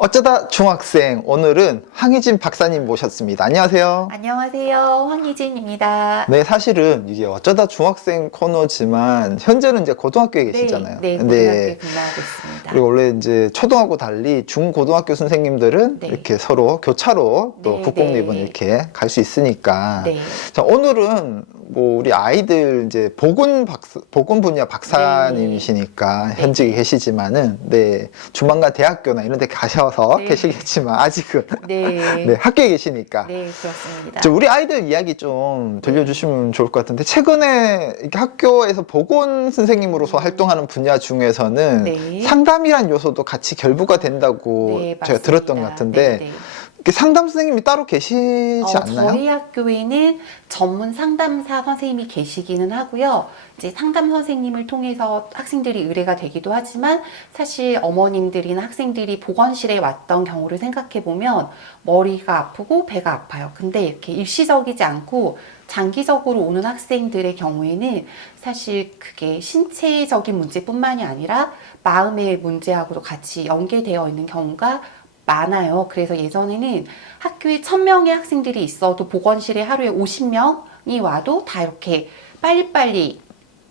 어쩌다 중학생, 오늘은 황희진 박사님 모셨습니다. 안녕하세요. 안녕하세요. 황희진입니다. 네, 사실은 이게 어쩌다 중학생 코너지만 현재는 이제 고등학교에 계시잖아요. 네, 고등학교에 근무하고 있습니다. 그리고 원래 이제 초등하고 달리 중고등학교 선생님들은 네. 이렇게 서로 교차로 또 네, 국공립은 네. 이렇게 갈 수 있으니까. 네. 자, 오늘은 뭐 우리 아이들 이제 보건 분야 박사님이시니까 네. 현직에 계시지만은 네, 조만간 대학교나 이런 데 가셔서 네. 계시겠지만 아직은 네. 네, 학교에 계시니까. 네, 그렇습니다. 저 우리 아이들 이야기 좀 들려주시면 좋을 것 같은데, 최근에 이렇게 학교에서 보건 선생님으로서 활동하는 분야 중에서는 네. 상담이란 요소도 같이 결부가 된다고 네, 제가 맞습니다. 들었던 것 같은데, 네, 네. 이렇게 상담 선생님이 따로 계시지 않나요? 저희 학교에는 전문 상담사 선생님이 계시기는 하고요. 이제 상담 선생님을 통해서 학생들이 의뢰가 되기도 하지만 사실 어머님들이나 학생들이 보건실에 왔던 경우를 생각해 보면 머리가 아프고 배가 아파요. 근데 이렇게 일시적이지 않고 장기적으로 오는 학생들의 경우에는 사실 그게 신체적인 문제뿐만이 아니라 마음의 문제하고도 같이 연계되어 있는 경우가 많아요. 그래서 예전에는 학교에 1000명의 학생들이 있어도 보건실에 하루에 50명이 와도 다 이렇게 빨리빨리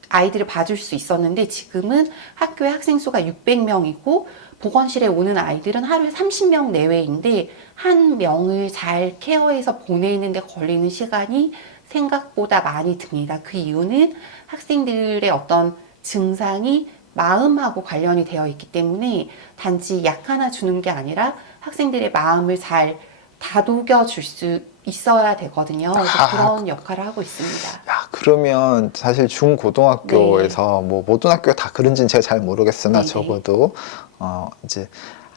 아이들을 봐줄 수 있었는데, 지금은 학교의 학생 수가 600명이고 보건실에 오는 아이들은 하루에 30명 내외인데 한 명을 잘 케어해서 보내는 데 걸리는 시간이 생각보다 많이 듭니다. 그 이유는 학생들의 어떤 증상이 마음하고 관련이 되어 있기 때문에 단지 약 하나 주는 게 아니라 학생들의 마음을 잘 다독여 줄 수 있어야 되거든요. 그래서 그런 역할을 하고 있습니다. 야, 그러면 사실 중고등학교에서 뭐 모든 학교가 다 그런지는 제가 잘 모르겠으나 네. 적어도 이제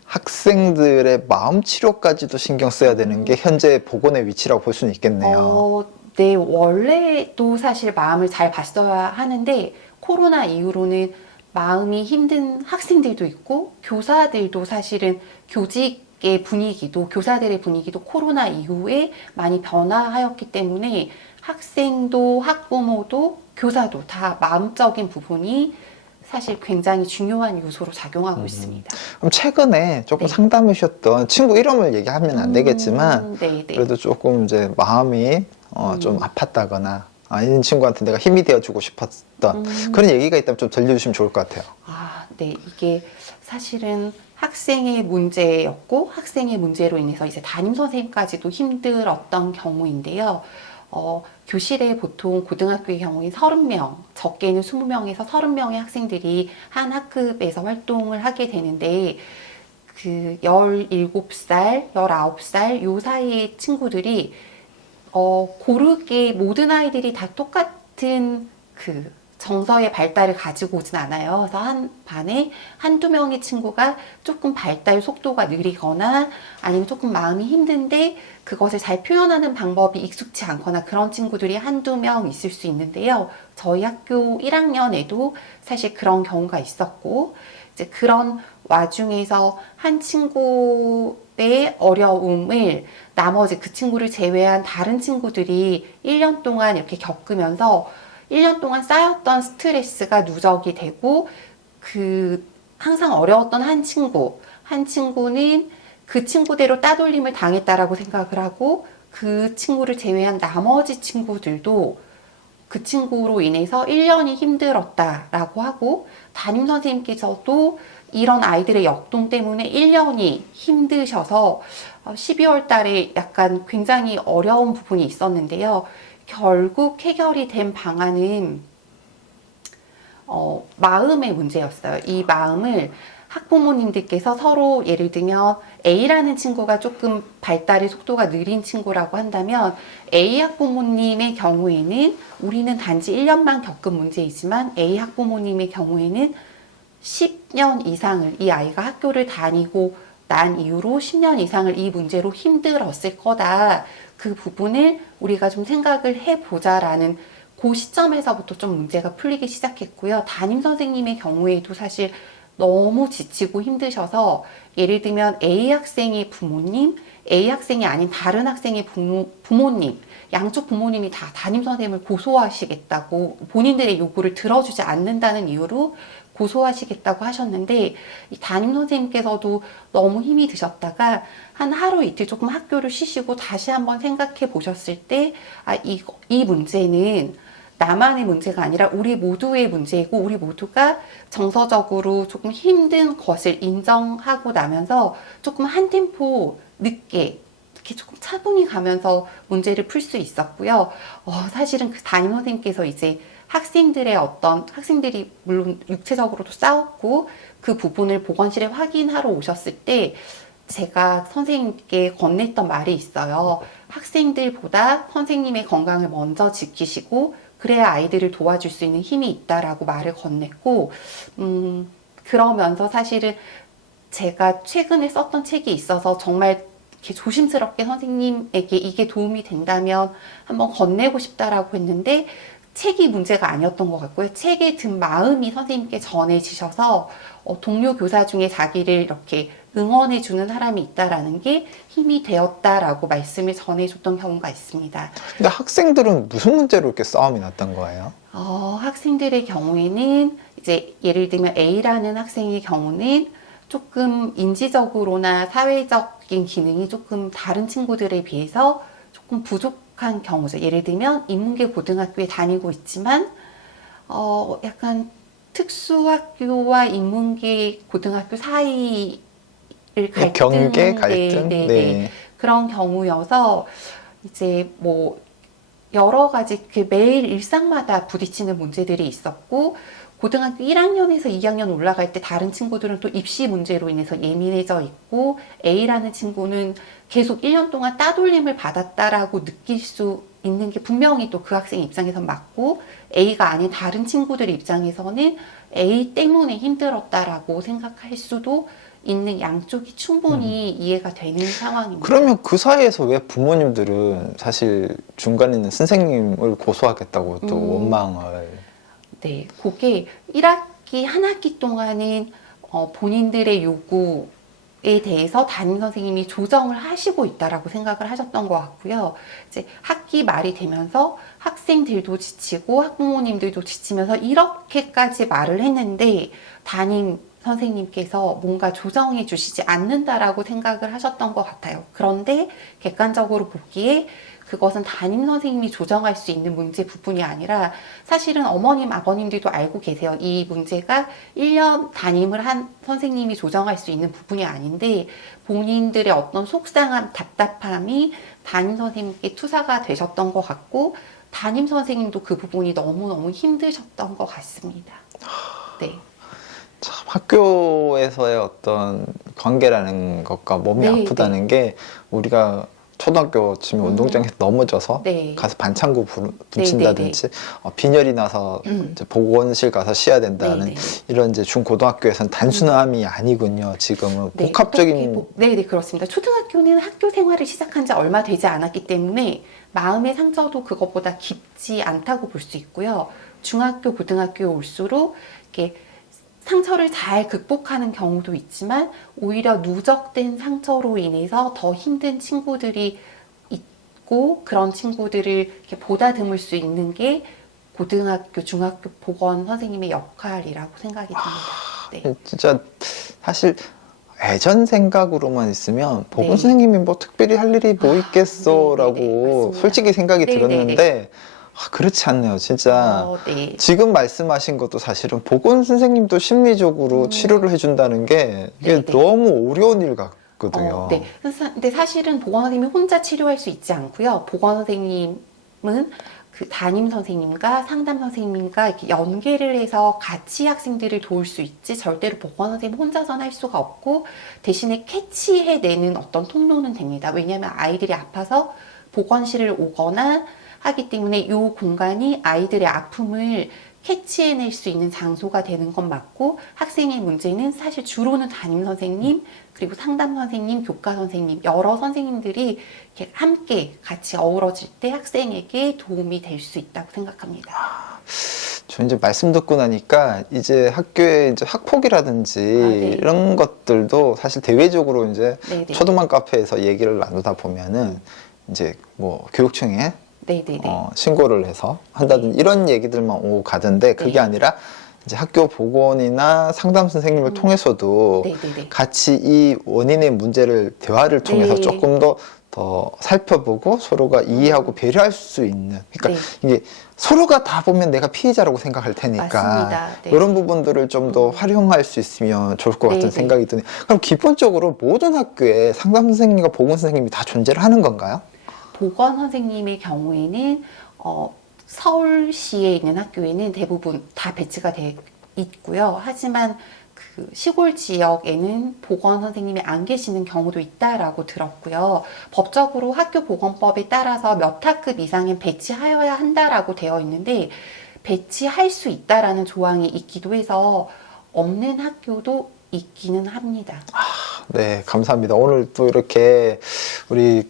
학생들의 마음 치료까지도 신경 써야 되는 게 현재 보건의 위치라고 볼 수는 있겠네요. 네, 원래도 사실 마음을 잘 봤어야 하는데 코로나 이후로는 마음이 힘든 학생들도 있고 교사들도 사실은 교직의 분위기도, 교사들의 분위기도 코로나 이후에 많이 변화하였기 때문에 학생도 학부모도 교사도 다 마음적인 부분이 사실 굉장히 중요한 요소로 작용하고 있습니다. 그럼 최근에 조금 네. 상담해 주셨던 친구 이름을 얘기하면 안 되겠지만 네. 그래도 조금 이제 마음이 좀 아팠다거나 이런 친구한테 내가 힘이 되어주고 싶었던 그런 얘기가 있다면 좀 들려주시면 좋을 것 같아요. 네. 이게 사실은 학생의 문제였고 학생의 문제로 인해서 이제 담임 선생님까지도 힘들었던 경우인데요. 교실에 보통 고등학교의 경우에 30명, 적게는 20명에서 30명의 학생들이 한 학급에서 활동을 하게 되는데, 그 17살, 19살 요 사이의 친구들이 고르게 모든 아이들이 다 똑같은 그 정서의 발달을 가지고 오진 않아요. 그래서 한 반에 한두 명의 친구가 조금 발달 속도가 느리거나 아니면 조금 마음이 힘든데 그것을 잘 표현하는 방법이 익숙치 않거나 그런 친구들이 한두 명 있을 수 있는데요. 저희 학교 1학년에도 사실 그런 경우가 있었고, 이제 그런 와중에서 한 친구의 어려움을 나머지 그 친구를 제외한 다른 친구들이 1년 동안 이렇게 겪으면서 1년 동안 쌓였던 스트레스가 누적이 되고, 항상 어려웠던 한 친구는 그 친구대로 따돌림을 당했다라고 생각을 하고, 그 친구를 제외한 나머지 친구들도 그 친구로 인해서 1년이 힘들었다라고 하고, 담임 선생님께서도 이런 아이들의 역동 때문에 1년이 힘드셔서 12월 달에 약간 굉장히 어려운 부분이 있었는데요. 결국 해결이 된 방안은 마음의 문제였어요. 이 마음을 학부모님들께서 서로, 예를 들면 A라는 친구가 조금 발달의 속도가 느린 친구라고 한다면 A 학부모님의 경우에는 우리는 단지 1년만 겪은 문제이지만 A 학부모님의 경우에는 10년 이상을, 이 아이가 학교를 다니고 난 이후로 10년 이상을 이 문제로 힘들었을 거다. 그 부분을 우리가 좀 생각을 해보자라는 그 시점에서부터 좀 문제가 풀리기 시작했고요. 담임 선생님의 경우에도 사실 너무 지치고 힘드셔서, 예를 들면 A 학생의 부모님, A 학생이 아닌 다른 학생의 부모님, 양쪽 부모님이 다 담임 선생님을 고소하시겠다고, 본인들의 요구를 들어주지 않는다는 이유로 고소하시겠다고 하셨는데 이 담임 선생님께서도 너무 힘이 드셨다가 한 하루 이틀 조금 학교를 쉬시고 다시 한번 생각해 보셨을 때 이 문제는 나만의 문제가 아니라 우리 모두의 문제이고 우리 모두가 정서적으로 조금 힘든 것을 인정하고 나면서 조금 한 템포 늦게 이렇게 조금 차분히 가면서 문제를 풀 수 있었고요. 사실은 그 담임 선생님께서 이제 학생들이 물론 육체적으로도 싸웠고 그 부분을 보건실에 확인하러 오셨을 때 제가 선생님께 건넸던 말이 있어요. 학생들보다 선생님의 건강을 먼저 지키시고 그래야 아이들을 도와줄 수 있는 힘이 있다라고 말을 건넸고, 그러면서 사실은 제가 최근에 썼던 책이 있어서 정말 이렇게 조심스럽게 선생님에게 이게 도움이 된다면 한번 건네고 싶다라고 했는데 책이 문제가 아니었던 것 같고요. 책에 든 마음이 선생님께 전해지셔서 동료 교사 중에 자기를 이렇게 응원해주는 사람이 있다라는 게 힘이 되었다라고 말씀을 전해줬던 경우가 있습니다. 근데 학생들은 무슨 문제로 이렇게 싸움이 났던 거예요? 학생들의 경우에는 이제 예를 들면 A라는 학생의 경우는 조금 인지적으로나 사회적인 기능이 조금 다른 친구들에 비해서 조금 부족한 경우죠. 예를 들면 인문계 고등학교에 다니고 있지만 약간 특수학교와 인문계 고등학교 사이를 경계 갈등? 네. 그런 경우여서 이제 뭐 여러 가지 매일 일상마다 부딪히는 문제들이 있었고 고등학교 1학년에서 2학년 올라갈 때 다른 친구들은 또 입시 문제로 인해서 예민해져 있고 A라는 친구는 계속 1년 동안 따돌림을 받았다라고 느낄 수 있는 게 분명히 또 그 학생 입장에선 맞고 A가 아닌 다른 친구들 입장에서는 A 때문에 힘들었다라고 생각할 수도 있는 양쪽이 충분히 이해가 되는 상황입니다. 그러면 그 사이에서 왜 부모님들은 사실 중간에 있는 선생님을 고소하겠다고 또 원망을. 네, 그게 1학기, 한 학기 동안은 본인들의 요구에 대해서 담임 선생님이 조정을 하시고 있다라고 생각을 하셨던 것 같고요. 이제 학기 말이 되면서 학생들도 지치고 학부모님들도 지치면서 이렇게까지 말을 했는데 담임 선생님께서 뭔가 조정해 주시지 않는다라고 생각을 하셨던 것 같아요. 그런데 객관적으로 보기에 그것은 담임 선생님이 조정할 수 있는 문제 부분이 아니라 사실은 어머님, 아버님들도 알고 계세요. 이 문제가 1년 담임을 한 선생님이 조정할 수 있는 부분이 아닌데 본인들의 어떤 속상함, 답답함이 담임 선생님께 투사가 되셨던 것 같고 담임 선생님도 그 부분이 너무너무 힘드셨던 것 같습니다. 네. 참 학교에서의 어떤 관계라는 것과 몸이 네, 아프다는 게 우리가 초등학교 치면 운동장에서 넘어져서 네. 가서 반창고 붙인다든지 빈혈이 나서 이제 보건실 가서 쉬어야 된다는 네, 이런 이제 중고등학교에서는 단순함이 아니군요. 지금은 네, 복합적인 네, 그렇습니다. 초등학교는 학교 생활을 시작한 지 얼마 되지 않았기 때문에 마음의 상처도 그것보다 깊지 않다고 볼 수 있고요. 중학교, 고등학교에 올수록 이렇게 상처를 잘 극복하는 경우도 있지만 오히려 누적된 상처로 인해서 더 힘든 친구들이 있고 그런 친구들을 이렇게 보다듬을 수 있는 게 고등학교, 중학교 보건 선생님의 역할이라고 생각이 듭니다. 네. 진짜 사실 예전 생각으로만 있으면 보건 네. 선생님이 뭐 특별히 할 일이 뭐 있겠어라고 맞습니다. 솔직히 생각이 네네네. 들었는데 그렇지 않네요. 진짜 네. 지금 말씀하신 것도 사실은 보건 선생님도 심리적으로 치료를 해준다는 게 이게 네네. 너무 어려운 일 같거든요. 네. 근데 사실은 보건 선생님이 혼자 치료할 수 있지 않고요. 보건 선생님은 그 담임 선생님과 상담 선생님과 이렇게 연계를 해서 같이 학생들을 도울 수 있지 절대로 보건 선생님 혼자서는 할 수가 없고 대신에 캐치해내는 어떤 통로는 됩니다. 왜냐하면 아이들이 아파서 보건실을 오거나 하기 때문에 이 공간이 아이들의 아픔을 캐치해낼 수 있는 장소가 되는 건 맞고 학생의 문제는 사실 주로는 담임 선생님 그리고 상담 선생님, 교과 선생님 여러 선생님들이 이렇게 함께 같이 어우러질 때 학생에게 도움이 될 수 있다고 생각합니다. 저 이제 말씀 듣고 나니까 이제 학교에 이제 학폭이라든지 네. 이런 것들도 사실 대외적으로 이제 네네. 초등반 카페에서 얘기를 나누다 보면은 이제 뭐 교육청에 네네네. 신고를 해서 한다든지 이런 얘기들만 오고 가던데 그게 네. 아니라 이제 학교 보건이나 상담 선생님을 통해서도 네네네. 같이 이 원인의 문제를 대화를 통해서 네. 조금 더 살펴보고 서로가 이해하고 배려할 수 있는, 그러니까 이게 서로가 다 보면 내가 피해자라고 생각할 테니까 맞습니다. 네. 이런 부분들을 좀 더 활용할 수 있으면 좋을 것 같은 네, 네. 생각이 드네요. 그럼 기본적으로 모든 학교에 상담 선생님과 보건 선생님이 다 존재를 하는 건가요? 보건 선생님의 경우에는 서울시에 있는 학교에는 대부분 다 배치가 돼 있고요. 하지만 그 시골 지역에는 보건 선생님이 안 계시는 경우도 있다라고 들었고요. 법적으로 학교 보건법에 따라서 몇 학급 이상은 배치하여야 한다라고 되어 있는데 배치할 수 있다라는 조항이 있기도 해서 없는 학교도 있기는 합니다. 네, 감사합니다. 오늘 또 이렇게 우리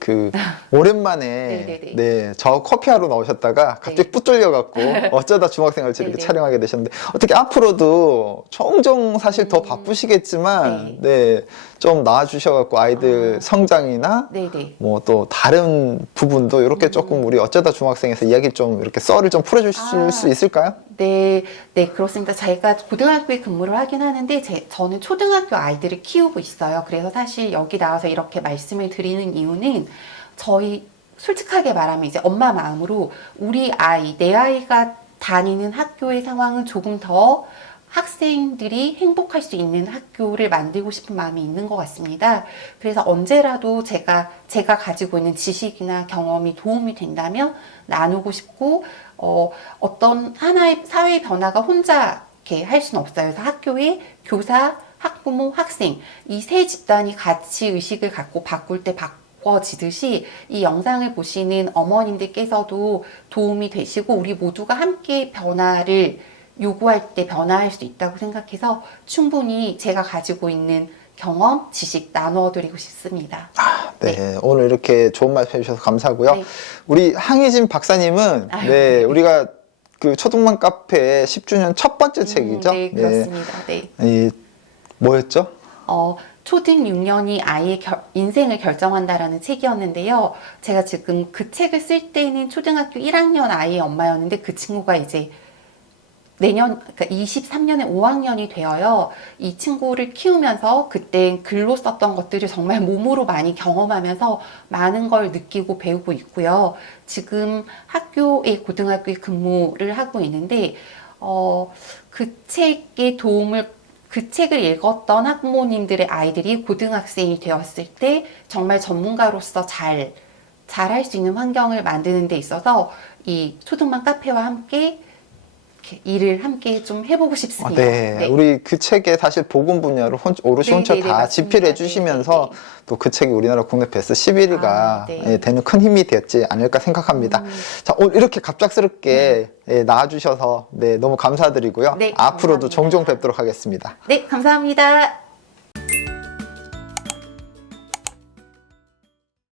오랜만에 네네네. 네, 저 커피하러 나오셨다가 갑자기 네. 붙들려갖고 어쩌다 주막생활 이렇게 네네. 촬영하게 되셨는데 어떻게 앞으로도 종종 사실 더 바쁘시겠지만 네, 좀 나와주셔갖고 아이들 성장이나 네네. 뭐 또 다른 부분도 이렇게 조금 우리 어쩌다 중학생에서 이야기 좀 이렇게 썰을 좀 풀어주실 수 있을까요? 네, 네, 그렇습니다. 제가 고등학교에 근무를 하긴 하는데, 저는 초등학교 아이들을 키우고 있어요. 그래서 사실 여기 나와서 이렇게 말씀을 드리는 이유는 저희 솔직하게 말하면 이제 엄마 마음으로 우리 아이, 내 아이가 다니는 학교의 상황은 조금 더 학생들이 행복할 수 있는 학교를 만들고 싶은 마음이 있는 것 같습니다. 그래서 언제라도 제가 가지고 있는 지식이나 경험이 도움이 된다면 나누고 싶고, 어떤 하나의 사회 변화가 혼자 이렇게 할 수는 없어요. 그래서 학교에 교사, 학부모, 학생 이 세 집단이 같이 의식을 갖고 바꿀 때 바꿔지듯이 이 영상을 보시는 어머님들께서도 도움이 되시고 우리 모두가 함께 변화를 요구할 때 변화할 수 있다고 생각해서 충분히 제가 가지고 있는 경험, 지식 나눠드리고 싶습니다. 네, 오늘 이렇게 좋은 말씀 해주셔서 감사하고요. 네. 우리 항희진 박사님은 아유, 네, 네. 우리가 초등만 카페 10주년 첫 번째 책이죠. 네, 그렇습니다. 네. 이 뭐였죠? 초등 6년이 아이의 인생을 결정한다라는 책이었는데요. 제가 지금 그 책을 쓸 때는 초등학교 1학년 아이의 엄마였는데 그 친구가 이제 내년, 그러니까 23년에 5학년이 되어요. 이 친구를 키우면서 그때 글로 썼던 것들을 정말 몸으로 많이 경험하면서 많은 걸 느끼고 배우고 있고요. 지금 고등학교에 근무를 하고 있는데, 그 책을 읽었던 학부모님들의 아이들이 고등학생이 되었을 때 정말 전문가로서 잘할 수 있는 환경을 만드는 데 있어서 이 초등반 카페와 함께 일을 함께 좀 해보고 싶습니다. 네, 네. 우리 그 책에 사실 보건 분야를 오롯이 혼자 네네네, 다 맞습니다. 집필해 주시면서 네네네. 또 그 책이 우리나라 국내 베스트 11위가 네. 되는 큰 힘이 되었지 않을까 생각합니다. 자, 오늘 이렇게 갑작스럽게 나와주셔서 네, 너무 감사드리고요. 네, 앞으로도 감사합니다. 종종 뵙도록 하겠습니다. 네, 감사합니다.